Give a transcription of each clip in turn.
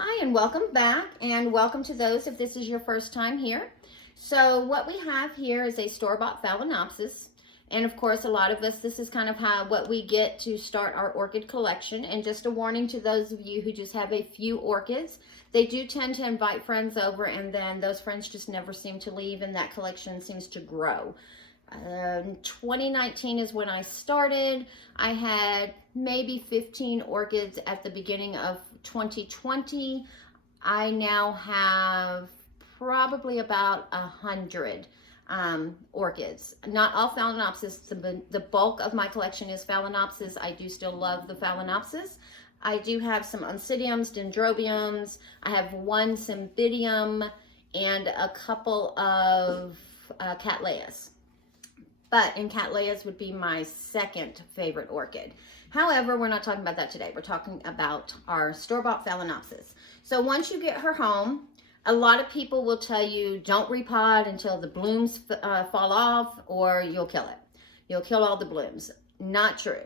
Hi and welcome back, and welcome to those if this is your first time here. So what we have here is a store-bought Phalaenopsis, and of course a lot of us, this is kind of what we get to start our orchid collection. And just a warning to those of you who just have a few orchids, they do tend to invite friends over, and then those friends just never seem to leave, and that collection seems to grow. 2019 is when I started. I had maybe 15 orchids at the beginning of 2020. I now have probably about 100 orchids. Not all Phalaenopsis. The bulk of my collection is Phalaenopsis. I do still love the Phalaenopsis. I do have some Oncidiums, Dendrobiums. I have one Cymbidium and a couple of Cattleyas. And Cattleyas would be my second favorite orchid. However, we're not talking about that today. We're talking about our store-bought Phalaenopsis. So once you get her home, a lot of people will tell you don't repot until the blooms fall off, or you'll kill it. You'll kill all the blooms. Not true.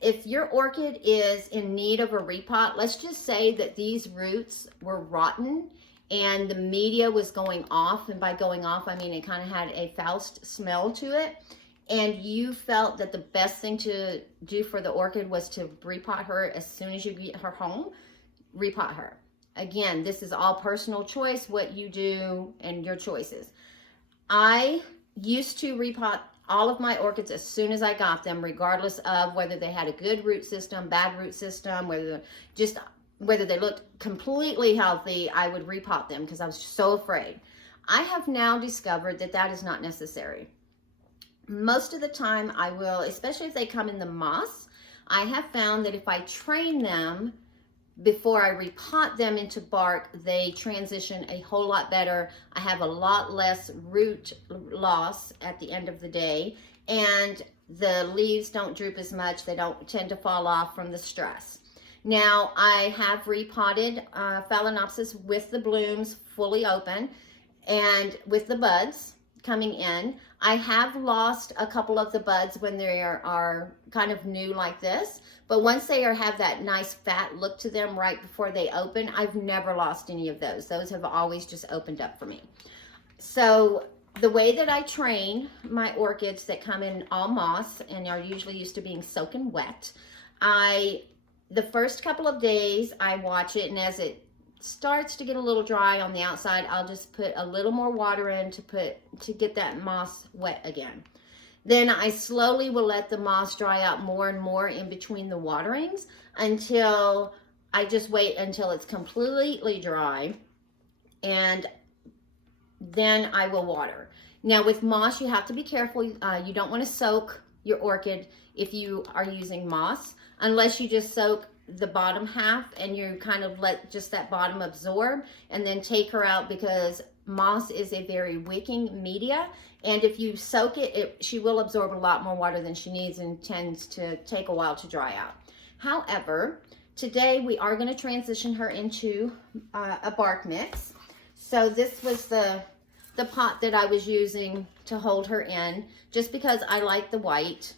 If your orchid is in need of a repot, let's just say that these roots were rotten and the media was going off, and by going off I mean it kind of had a foul smell to it, and you felt that the best thing to do for the orchid was to repot her as soon as you get her home, repot her. Again, this is all personal choice, what you do and your choices. I used to repot all of my orchids as soon as I got them, regardless of whether they had a good root system, bad root system, whether they looked completely healthy. I would repot them because I was so afraid. I have now discovered that that is not necessary. Most of the time I will, especially if they come in the moss, I have found that if I train them before I repot them into bark, they transition a whole lot better. I have a lot less root loss at the end of the day, and the leaves don't droop as much. They don't tend to fall off from the stress. Now, I have repotted Phalaenopsis with the blooms fully open and with the buds coming in. I have lost a couple of the buds when they are kind of new like this, but once they have that nice fat look to them right before they open, I've never lost any of those. Those have always just opened up for me. So the way that I train my orchids that come in all moss and are usually used to being soaking wet, the first couple of days I watch it, and as it starts to get a little dry on the outside, I'll just put a little more water in to get that moss wet again. Then I slowly will let the moss dry out more and more in between the waterings until I just wait until it's completely dry, and then I will water. Now with moss, you have to be careful. You don't want to soak your orchid if you are using moss, unless you just soak the bottom half and you kind of let just that bottom absorb and then take her out, because moss is a very wicking media, and if you soak it, she will absorb a lot more water than she needs and tends to take a while to dry out. However, today we are going to transition her into a bark mix. So this was the pot that I was using to hold her in, just because I like the white.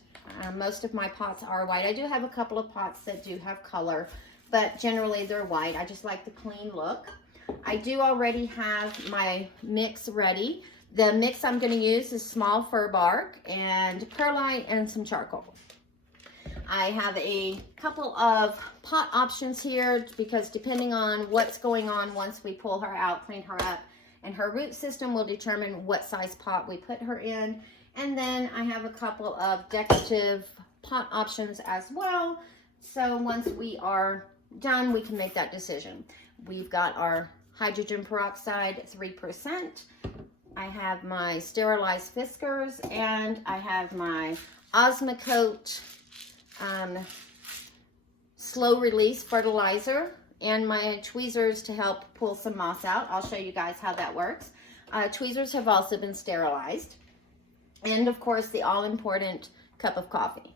Most of my pots are white. I do have a couple of pots that do have color, but generally they're white. I just like the clean look. I do already have my mix ready. The mix I'm going to use is small fir bark and perlite and some charcoal. I have a couple of pot options here, because depending on what's going on once we pull her out, clean her up, and her root system will determine what size pot we put her in. And then I have a couple of decorative pot options as well. So once we are done, we can make that decision. We've got our hydrogen peroxide 3%. I have my sterilized Fiskars, and I have my Osmocote slow release fertilizer, and my tweezers to help pull some moss out. I'll show you guys how that works. Tweezers have also been sterilized. And of course, the all-important cup of coffee.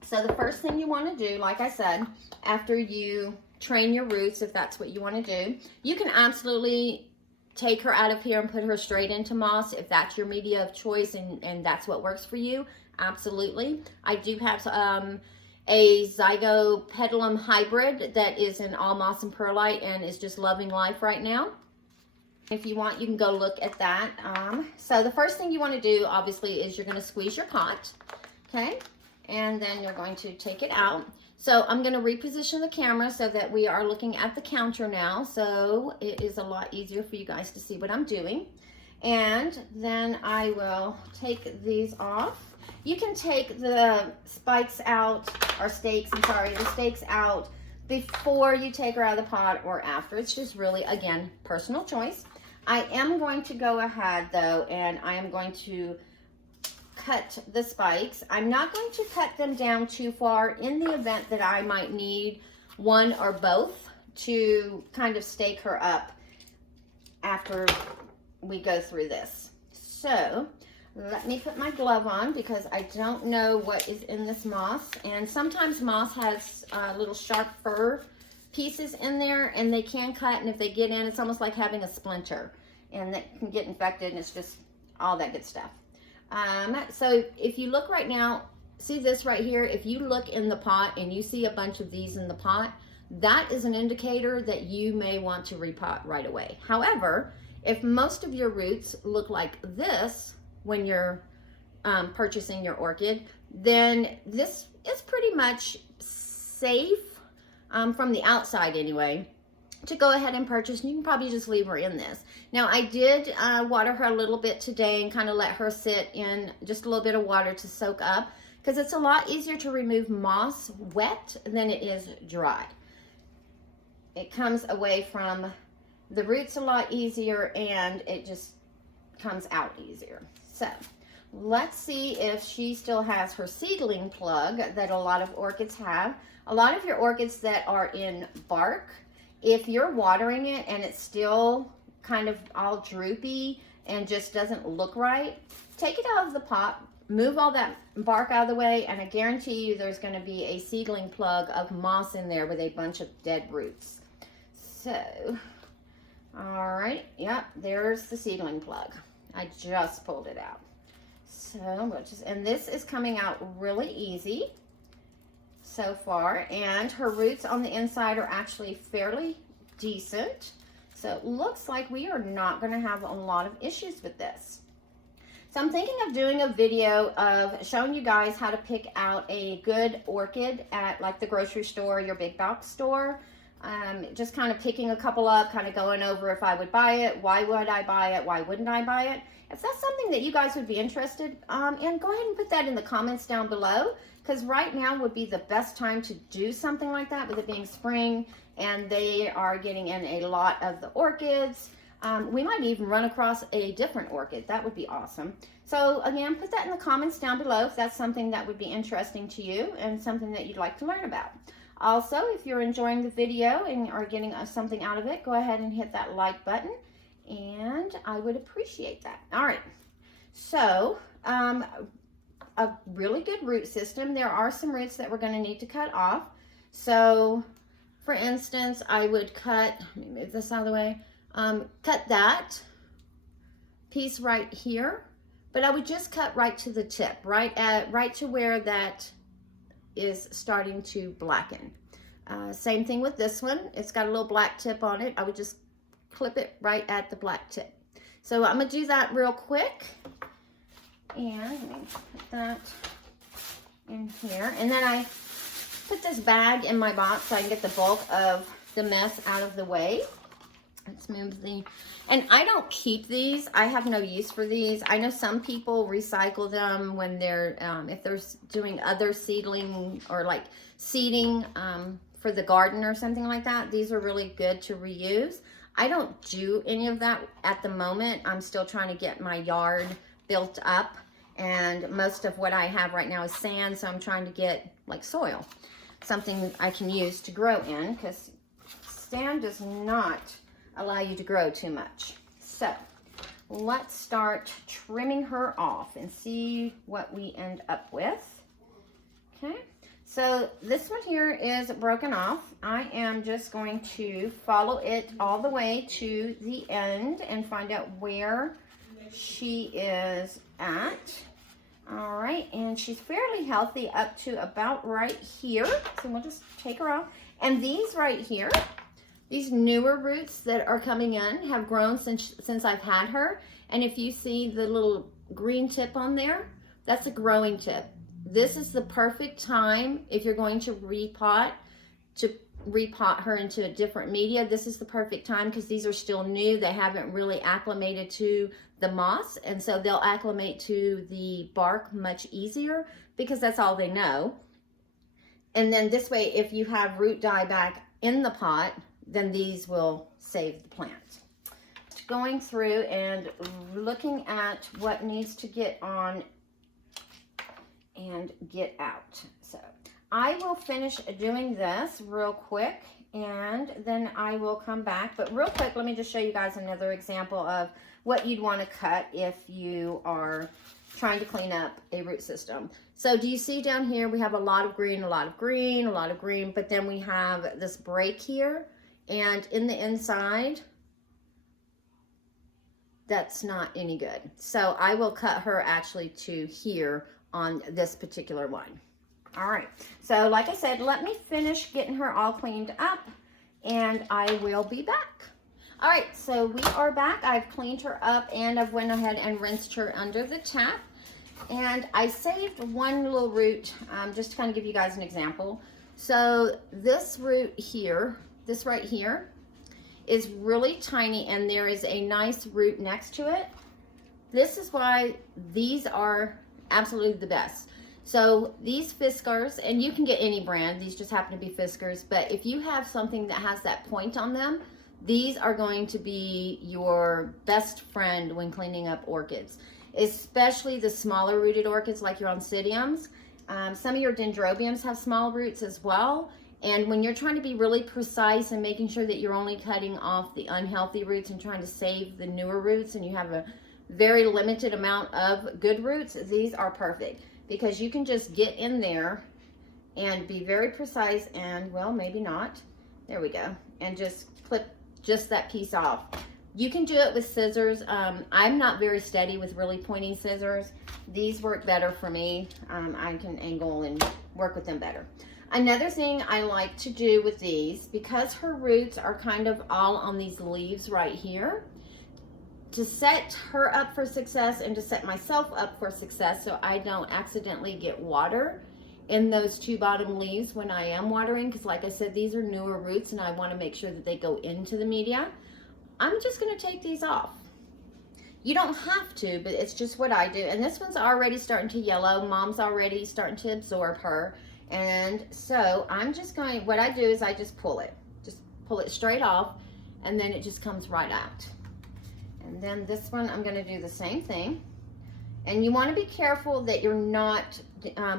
So the first thing you want to do, like I said, after you train your roots, if that's what you want to do, you can absolutely take her out of here and put her straight into moss if that's your media of choice and that's what works for you. Absolutely. I do have a zygopetalum hybrid that is in all moss and perlite and is just loving life right now. If you want, you can go look at that. So the first thing you want to do, obviously, is you're going to squeeze your pot, okay? And then you're going to take it out. So I'm going to reposition the camera so that we are looking at the counter now. So it is a lot easier for you guys to see what I'm doing. And then I will take these off. You can take the spikes out, or stakes, I'm sorry, the stakes out before you take her out of the pot or after. It's just really, again, personal choice. I am going to go ahead though, and I am going to cut the spikes. I'm not going to cut them down too far in the event that I might need one or both to kind of stake her up after we go through this. So let me put my glove on because I don't know what is in this moss. And sometimes moss has little sharp fur pieces in there and they can cut, and if they get in, it's almost like having a splinter and that can get infected, and it's just all that good stuff. So if you look right now, see this right here, if you look in the pot and you see a bunch of these in the pot, that is an indicator that you may want to repot right away. However, if most of your roots look like this when you're purchasing your orchid, then this is pretty much safe from the outside anyway to go ahead and purchase, and you can probably just leave her in this. Now I did water her a little bit today and kind of let her sit in just a little bit of water to soak up, because it's a lot easier to remove moss wet than it is dry. It comes away from the roots a lot easier and it just comes out easier. So let's see if she still has her seedling plug that a lot of orchids have. A lot of your orchids that are in bark, if you're watering it and it's still kind of all droopy and just doesn't look right, take it out of the pot, move all that bark out of the way, and I guarantee you there's going to be a seedling plug of moss in there with a bunch of dead roots. So, all right, yep, there's the seedling plug. I just pulled it out. So we'll just, and this is coming out really easy so far, and her roots on the inside are actually fairly decent. So it looks like we are not going to have a lot of issues with this. So I'm thinking of doing a video of showing you guys how to pick out a good orchid at like the grocery store, your big box store. Just kind of picking a couple up, kind of going over if I would buy it, why would I buy it, why wouldn't I buy it. If that's something that you guys would be interested in, go ahead and put that in the comments down below, because right now would be the best time to do something like that, with it being spring and they are getting in a lot of the orchids. We might even run across a different orchid. That would be awesome. So again, put that in the comments down below if that's something that would be interesting to you and something that you'd like to learn about. Also, if you're enjoying the video and are getting something out of it, go ahead and hit that like button, and I would appreciate that. All right, so a really good root system. There are some roots that we're going to need to cut off. So, for instance, I would cut, let me move this out of the way, cut that piece right here, but I would just cut right to the tip, right to where that is starting to blacken. Same thing with this one. It's got a little black tip on it. I would just clip it right at the black tip. So I'm going to do that real quick. And let me put that in here. And then I put this bag in my box so I can get the bulk of the mess out of the way. Let's move the, and I don't keep these. I have no use for these. I know some people recycle them when they're, if they're doing other seedling or like seeding for the garden or something like that. These are really good to reuse. I don't do any of that at the moment. I'm still trying to get my yard built up, and most of what I have right now is sand, so I'm trying to get like soil, something I can use to grow in, because sand does not allow you to grow too much. So let's start trimming her off and see what we end up with. Okay, so this one here is broken off. I am just going to follow it all the way to the end and find out where she is at. All right, and she's fairly healthy up to about right here. So we'll just take her off. And these right here, these newer roots that are coming in have grown since I've had her. And if you see the little green tip on there, that's a growing tip. This is the perfect time if you're going to repot her into a different media. This is the perfect time because these are still new. They haven't really acclimated to the moss, and so they'll acclimate to the bark much easier because that's all they know. And then this way, if you have root dye back in the pot, then these will save the plant. Going through and looking at what needs to get on and get out. So I will finish doing this real quick and then I will come back. But real quick, let me just show you guys another example of what you'd want to cut if you are trying to clean up a root system. So do you see down here, we have a lot of green, a lot of green, a lot of green, but then we have this break here, and in the inside, that's not any good. So I will cut her actually to here on this particular one. All right, so like I said, let me finish getting her all cleaned up and I will be back. All right, so we are back. I've cleaned her up and I've went ahead and rinsed her under the tap. And I saved one little root just to kind of give you guys an example. So this root here, this right here, is really tiny and there is a nice root next to it. This is why these are absolutely the best. So these Fiskars, and you can get any brand, these just happen to be Fiskars, but if you have something that has that point on them, these are going to be your best friend when cleaning up orchids, especially the smaller rooted orchids like your oncidiums. Some of your dendrobiums have small roots as well. And when you're trying to be really precise and making sure that you're only cutting off the unhealthy roots and trying to save the newer roots, and you have a very limited amount of good roots, these are perfect because you can just get in there and be very precise and, well, maybe not. There we go. And just clip just that piece off. You can do it with scissors. I'm not very steady with really pointing scissors. These work better for me. I can angle and work with them better. Another thing I like to do with these, because her roots are kind of all on these leaves right here, to set her up for success and to set myself up for success so I don't accidentally get water in those two bottom leaves when I am watering, because like I said, these are newer roots and I want to make sure that they go into the media. I'm just going to take these off. You don't have to, but it's just what I do. And this one's already starting to yellow. Mom's already starting to absorb her. And so I'm just going, what I do is I just pull it straight off, and then it just comes right out. And then this one, I'm going to do the same thing. And you want to be careful that you're not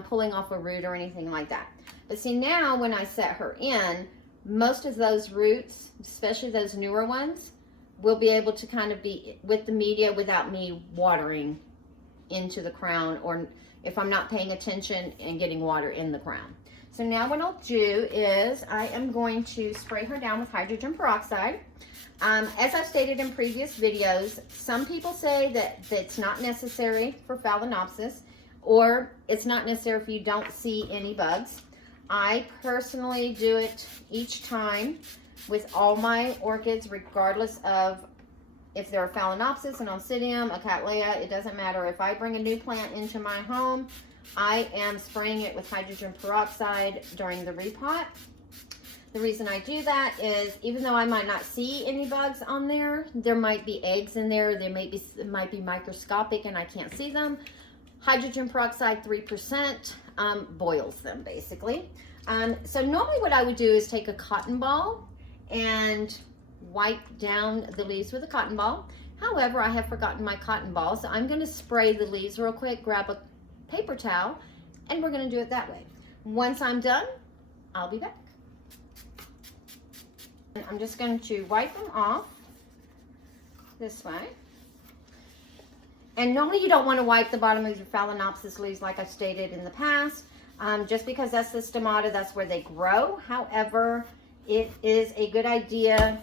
pulling off a root or anything like that. But see, now when I set her in, most of those roots, especially those newer ones, will be able to kind of be with the media without me watering into the crown, or if I'm not paying attention and getting water in the crown. So now what I'll do is I am going to spray her down with hydrogen peroxide. As I've stated in previous videos, some people say that it's not necessary for Phalaenopsis, or it's not necessary if you don't see any bugs. I personally do it each time with all my orchids, regardless of if they're a Phalaenopsis, an Oncidium, a Cattleya. It doesn't matter. If I bring a new plant into my home, I am spraying it with hydrogen peroxide during the repot. The reason I do that is, even though I might not see any bugs on there, there might be eggs in there. They might be microscopic and I can't see them. Hydrogen peroxide 3% boils them basically. So normally what I would do is take a cotton ball and wipe down the leaves with a cotton ball. However, I have forgotten my cotton ball, so I'm going to spray the leaves real quick, grab a paper towel, and we're going to do it that way. Once I'm done, I'll be back. I'm just going to wipe them off this way. And normally you don't want to wipe the bottom of your Phalaenopsis leaves like I've stated in the past, just because that's the stomata, that's where they grow. However, it is a good idea,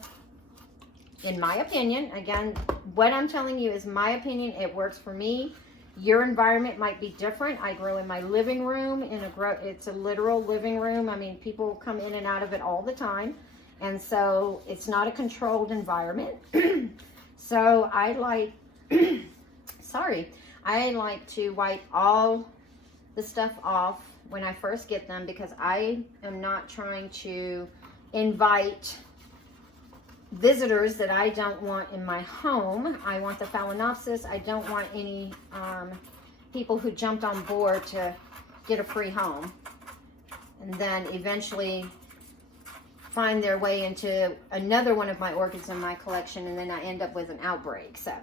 in my opinion. Again, what I'm telling you is my opinion. It works for me. Your environment might be different. I grow in my living room, it's a literal living room. I mean, people come in and out of it all the time. And so it's not a controlled environment. So I like, I like to wipe all the stuff off when I first get them, because I am not trying to invite visitors that I don't want in my home. I want the Phalaenopsis. I don't want any people who jumped on board to get a free home and then eventually find their way into another one of my orchids in my collection, and then I end up with an outbreak. So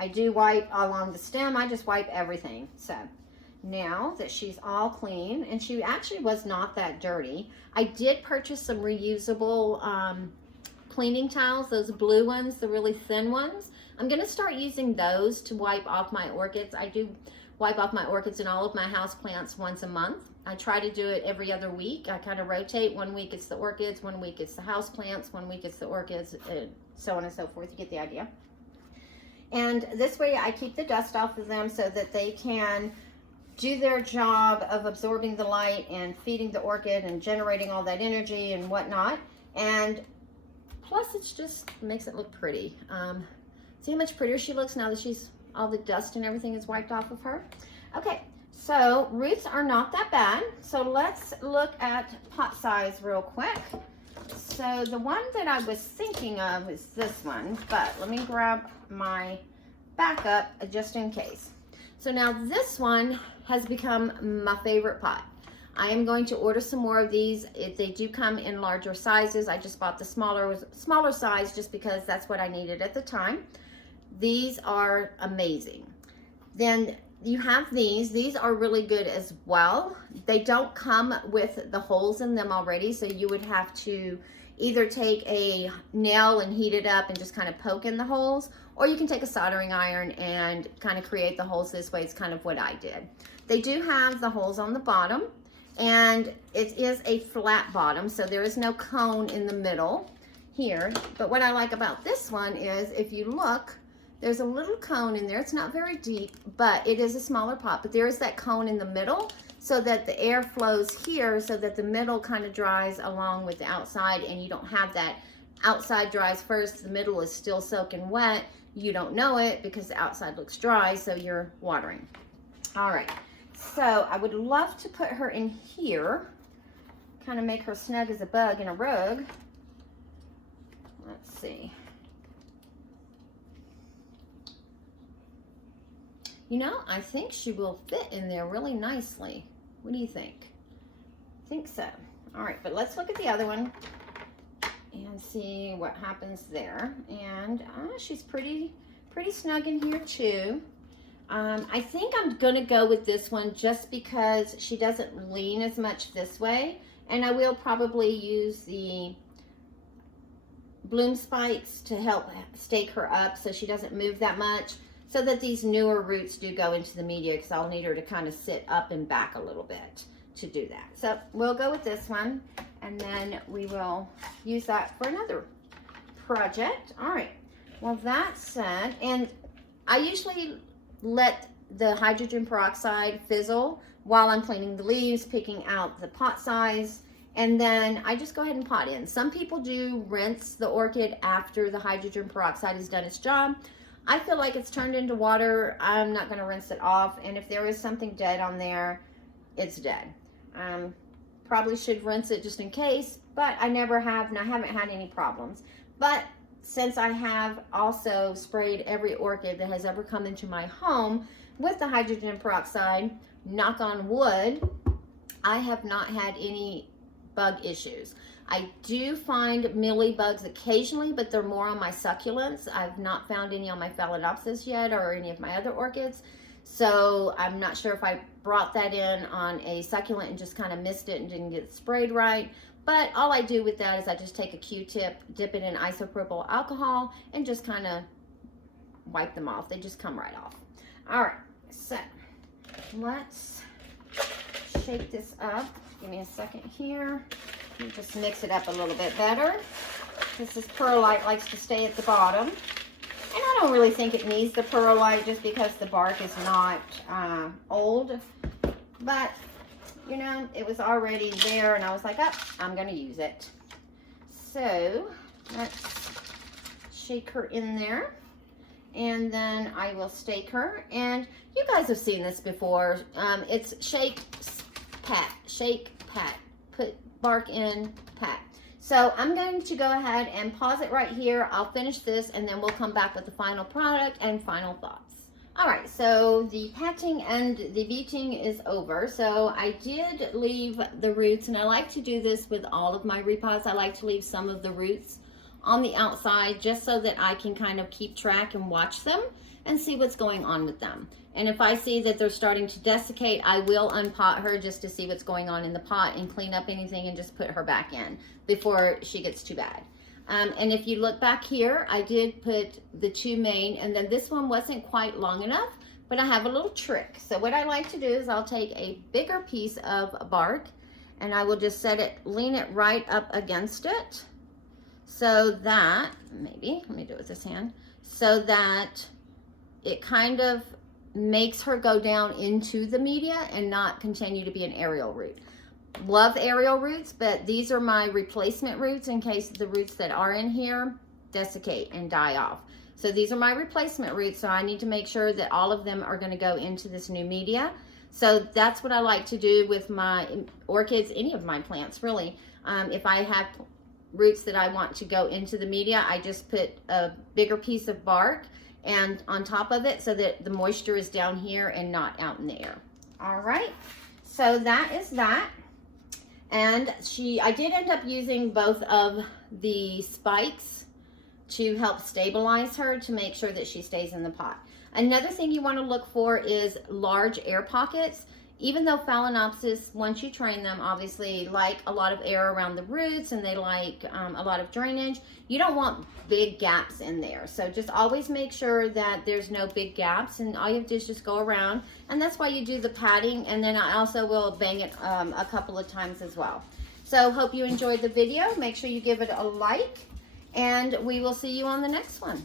I do wipe along the stem. I just wipe everything. So now that she's all clean, and she actually was not that dirty, I did purchase some reusable cleaning towels, those blue ones, the really thin ones. I'm going to start using those to wipe off my orchids. I do wipe off my orchids and all of my house plants once a month. I try to do it every other week. I kind of rotate. 1 week it's the orchids, 1 week it's the house plants, 1 week it's the orchids, and so on and so forth. You get the idea. And this way I keep the dust off of them so that they can do their job of absorbing the light and feeding the orchid and generating all that energy and whatnot. And plus, it just makes it look pretty. See how much prettier she looks now that she's all the dust and everything is wiped off of her? Okay, so roots are not that bad. So let's look at pot size real quick. So the one that I was thinking of is this one, but let me grab my backup just in case. So now this one has become my favorite pot. I am going to order some more of these. If they do come in larger sizes, I just bought the smaller size just because that's what I needed at the time. These are amazing. Then you have these are really good as well. They don't come with the holes in them already, so you would have to either take a nail and heat it up and just kind of poke in the holes, or you can take a soldering iron and kind of create the holes this way. It's kind of what I did. They do have the holes on the bottom, and it is a flat bottom, so there is no cone in the middle here. But what I like about this one is, if you look, there's a little cone in there. It's not very deep, but it is a smaller pot, but there is that cone in the middle so that the air flows here, so that the middle kind of dries along with the outside, and you don't have that outside dries first, the middle is still soaking wet. You don't know it because the outside looks dry, so you're watering. All right, so I would love to put her in here, kind of make her snug as a bug in a rug. Let's see. You know, I think she will fit in there really nicely. What do you think? I think so. All right, but let's look at the other one and see what happens there. And she's pretty snug in here too. I think I'm gonna go with this one just because she doesn't lean as much this way, and I will probably use the bloom spikes to help stake her up so she doesn't move that much, so that these newer roots do go into the media, because I'll need her to kind of sit up and back a little bit to do that. So we'll go with this one, and then we will use that for another project. All right, well, that said, and I usually let the hydrogen peroxide fizzle while I'm cleaning the leaves, picking out the pot size, and then I just go ahead and pot in. Some people do rinse the orchid after the hydrogen peroxide has done its job. I feel like it's turned into water. I'm not going to rinse it off, and if there is something dead on there, it's dead. Probably should rinse it just in case, but I never have, and I haven't had any problems. But since I have also sprayed every orchid that has ever come into my home with the hydrogen peroxide, knock on wood, I have not had any bug issues. I do find mealybugs occasionally, but they're more on my succulents. I've not found any on my Phalaenopsis yet, or any of my other orchids. So I'm not sure if I brought that in on a succulent and just kind of missed it and didn't get it sprayed right. But all I do with that is I just take a Q-tip, dip it in isopropyl alcohol, and just kind of wipe them off. They just come right off. All right, so let's shake this up. Give me a second here. Just mix it up a little bit better. This perlite likes to stay at the bottom. And I don't really think it needs the peroid just because the bark is not old. But, you know, it was already there and I was like, oh, I'm going to use it. So, let's shake her in there. And then I will stake her. And you guys have seen this before. It's shake, pat, shake, pat. Put bark in, pat. So I'm going to go ahead and pause it right here. I'll finish this and then we'll come back with the final product and final thoughts. All right, so the patting and the beating is over. So I did leave the roots, and I like to do this with all of my repots. I like to leave some of the roots on the outside just so that I can kind of keep track and watch them and see what's going on with them. And if I see that they're starting to desiccate, I will unpot her just to see what's going on in the pot and clean up anything and just put her back in before she gets too bad. And if you look back here, I did put the 2 main, and then this one wasn't quite long enough, but I have a little trick. So what I like to do is I'll take a bigger piece of bark and I will just set it, lean it right up against it so that, maybe, let me do it with this hand, so that it kind of makes her go down into the media and not continue to be an aerial root. Love aerial roots, but these are my replacement roots in case the roots that are in here desiccate and die off. So these are my replacement roots, so I need to make sure that all of them are going to go into this new media. So that's what I like to do with my orchids, any of my plants really. If I have roots that I want to go into the media, I just put a bigger piece of bark and on top of it so that the moisture is down here and not out in the air. All right, so that is that. And I did end up using both of the spikes to help stabilize her to make sure that she stays in the pot. Another thing you want to look for is large air pockets. Even though Phalaenopsis, once you train them, obviously like a lot of air around the roots and they like a lot of drainage, you don't want big gaps in there. So just always make sure that there's no big gaps, and all you have to do is just go around. And that's why you do the patting, and then I also will bang it a couple of times as well. So hope you enjoyed the video. Make sure you give it a like, and we will see you on the next one.